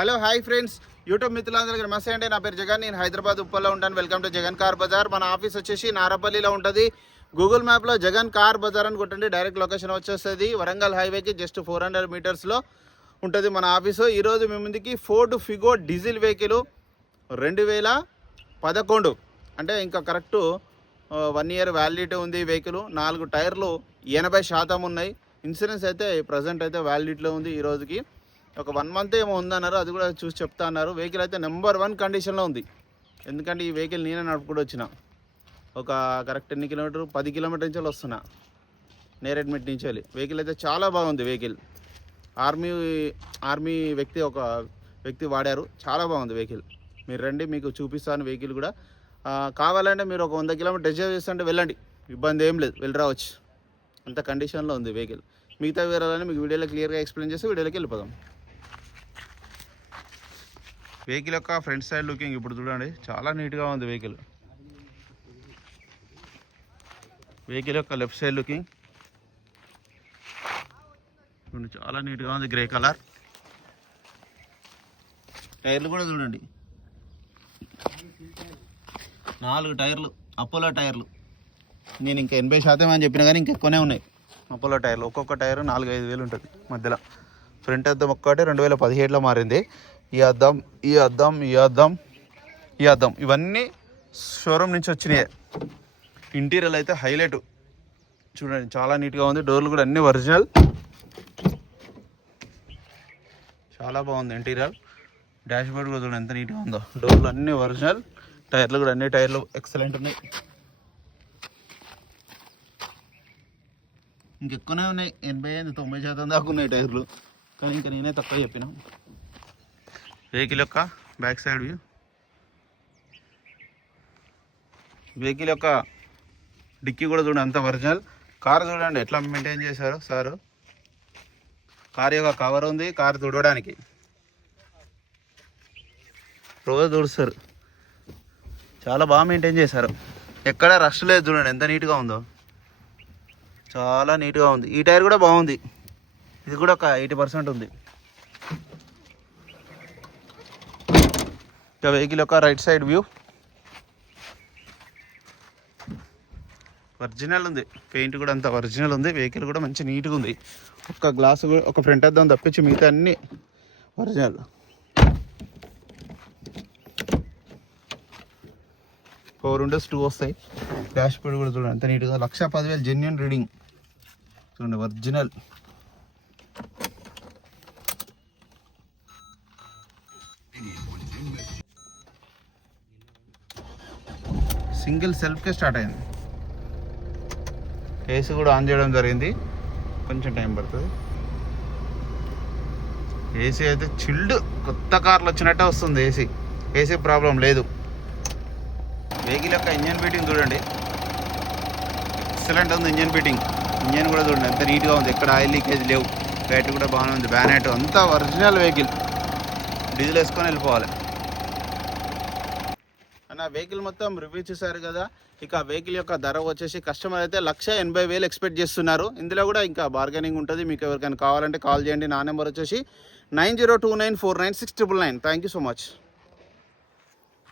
Hello hi friends, YouTube మిత్రులందరికీ నమస్తే అండి. నా పేరు జగన్, నేను హైదరాబాద్ ఉప్పల్లో ఉంటాను. Welcome to Jagan car Bazar. మన ఆఫీస్ వచ్చేసి నారపల్లిలో ఉంటుంది. గూగుల్ మ్యాప్లో జగన్ కార్ బజార్ అని కొట్టండి, డైరెక్ట్ లొకేషన్ వచ్చేస్తుంది. వరంగల్ హైవేకి జస్ట్ 400 మీటర్స్లో ఉంటుంది మన ఆఫీసు. ఈరోజు మీ ముందుకి ఫోర్డ్ ఫిగో డీజిల్ వెహికల్ 2011, అంటే ఇంకా కరెక్ట్ 1 ఇయర్ వ్యాలిడిటీ ఉంది. వెహికల్ 4 టైర్లు 80% ఉన్నాయి. ఇన్సూరెన్స్ అయితే ప్రజెంట్ అయితే వ్యాలిడిటీలో ఉంది. ఈ రోజుకి ఒక 1 మంత్ ఏమో ఉందన్నారు, అది కూడా చూసి చెప్తా అన్నారు. వెహికల్ అయితే నెంబర్ 1 కండిషన్లో ఉంది. ఎందుకంటే ఈ వెహికల్ నేనే నడుపుకుంటూ వచ్చిన ఒక కరెక్ట్ 10 కిలోమీటర్ 10 కిలోమీటర్ నుంచి వస్తున్నా, నేరెడ్మిట్ నుంచి వెళ్ళి. వెహికల్ అయితే చాలా బాగుంది. వెహికల్ ఆర్మీ ఒక వ్యక్తి వాడారు, చాలా బాగుంది వెహికల్. మీరు రండి, మీకు చూపిస్తాను వెహికల్ కూడా. కావాలంటే మీరు ఒక 100 కిలోమీటర్ డ్రైవ్ చేస్తుంటే వెళ్ళండి, ఇబ్బంది ఏం లేదు, వెళ్ళి రావచ్చు. అంత కండిషన్లో ఉంది వెహికల్. మిగతా వివరాలని మీకు వీడియోలో క్లియర్గా ఎక్స్ప్లెయిన్ చేసి వీడియోలోకి వెళ్ళిపోదాం. వెహికల్ యొక్క ఫ్రంట్ సైడ్ లుకింగ్ ఇప్పుడు చూడండి, చాలా నీట్గా ఉంది వెహికల్. వెహికల్ యొక్క లెఫ్ట్ సైడ్ లుకింగ్ చాలా నీట్గా ఉంది, గ్రే కలర్. టైర్లు కూడా చూడండి, 4 టైర్లు అపోలో టైర్లు. నేను ఇంకా 80% అని చెప్పినా కానీ ఇంకా ఎక్కువనే ఉన్నాయి అపోలో టైర్లు. ఒక్కొక్క టైర్ 4-5 వేలు ఉంటుంది మధ్యలో. ఫ్రంట్ అద్దం ఒక్కటే 2017లో మారింది. ఈ అద్దం ఇవన్నీ షోరూమ్ నుంచి వచ్చినాయి. ఇంటీరియర్ అయితే హైలైట్ చూడండి, చాలా నీట్గా ఉంది. డోర్లు కూడా అన్నీ ఒరిజినల్, చాలా బాగుంది ఇంటీరియర్. డాష్ బోర్డ్ కూడా చూడండి ఎంత నీట్గా ఉందో. డోర్లు అన్నీ ఒరిజినల్, టైర్లు కూడా అన్ని టైర్లు ఎక్సలెంట్ ఉన్నాయి. ఇంకెక్కువనే ఉన్నాయి, 85-90% దాకా ఉన్నాయి టైర్లు, కానీ ఇంకా నేనే తక్కువ చెప్పిన. వెహికల్ యొక్క బ్యాక్ సైడ్ వ్యూ, వెహికల్ యొక్క డిక్కీ కూడా చూడండి అంత ఒరిజినల్. కార్ చూడండి ఎట్లా మెయింటైన్ చేశారు సారు. కార్ యొక్క కవర్ ఉంది, కార్ తుడవడానికి రోజు తుడుస్తారు. చాలా బాగా మెయింటైన్ చేశారు, ఎక్కడ రష్ లేదు. చూడండి ఎంత నీట్గా ఉందో, చాలా నీట్గా ఉంది. ఈ టైర్ కూడా బాగుంది, ఇది కూడా ఒక 80% ఉంది. ఇక వెహికల్ యొక్క రైట్ సైడ్ వ్యూ ఒరిజినల్ ఉంది, పెయింట్ కూడా అంత ఒరిజినల్ ఉంది. వెహికల్ కూడా మంచి నీట్గా ఉంది. ఒక్క గ్లాసు కూడా, ఒక ఫ్రంట్ అద్దం తప్పించి మిగతా అన్నీ ఒరిజినల్. 4 విండోస్ 2 వస్తాయి. డాష్ బోర్డ్ కూడా చూడండి అంత నీట్గా. 1,10,000 జెన్యున్ రీడింగ్ చూడండి, ఒరిజినల్. సింగిల్ సెల్ఫ్కే స్టార్ట్ అయింది. ఏసీ కూడా ఆన్ చేయడం జరిగింది, కొంచెం టైం పడుతుంది. ఏసీ అయితే చిల్డ్, కొత్త కార్లు వచ్చినట్టే వస్తుంది ఏసీ. ఏసీ ప్రాబ్లం లేదు. వెహికల్ యొక్క ఇంజన్ బీటింగ్ చూడండి, ఎక్సలెంట్ ఉంది ఇంజన్ బీటింగ్. ఇంజన్ కూడా చూడండి ఎంత నీట్గా ఉంది, ఎక్కడ ఆయిల్ లీకేజ్ లేవు. బ్యాటరీ కూడా బాగానే ఉంది, బ్యానెట్ అంతా ఒరిజినల్ వెహికల్. డీజిల్ వేసుకొని వెళ్ళిపోవాలి. అన్న వెహికల్ మొత్తం రివ్యూ చూసారు కదా. ఇక వెహికల్ యొక్క ధర వచ్చేసి కస్టమర్ అయితే 1,80,000 ఎక్స్పెక్ట్ చేస్తున్నారు. ఇందులో కూడా ఇంకా బార్గెనింగ్ ఉంటుంది. మీకు ఎవరికైనా కావాలంటే కాల్ చేయండి. నా నెంబర్ వచ్చేసి 9029496999. Thank you so much.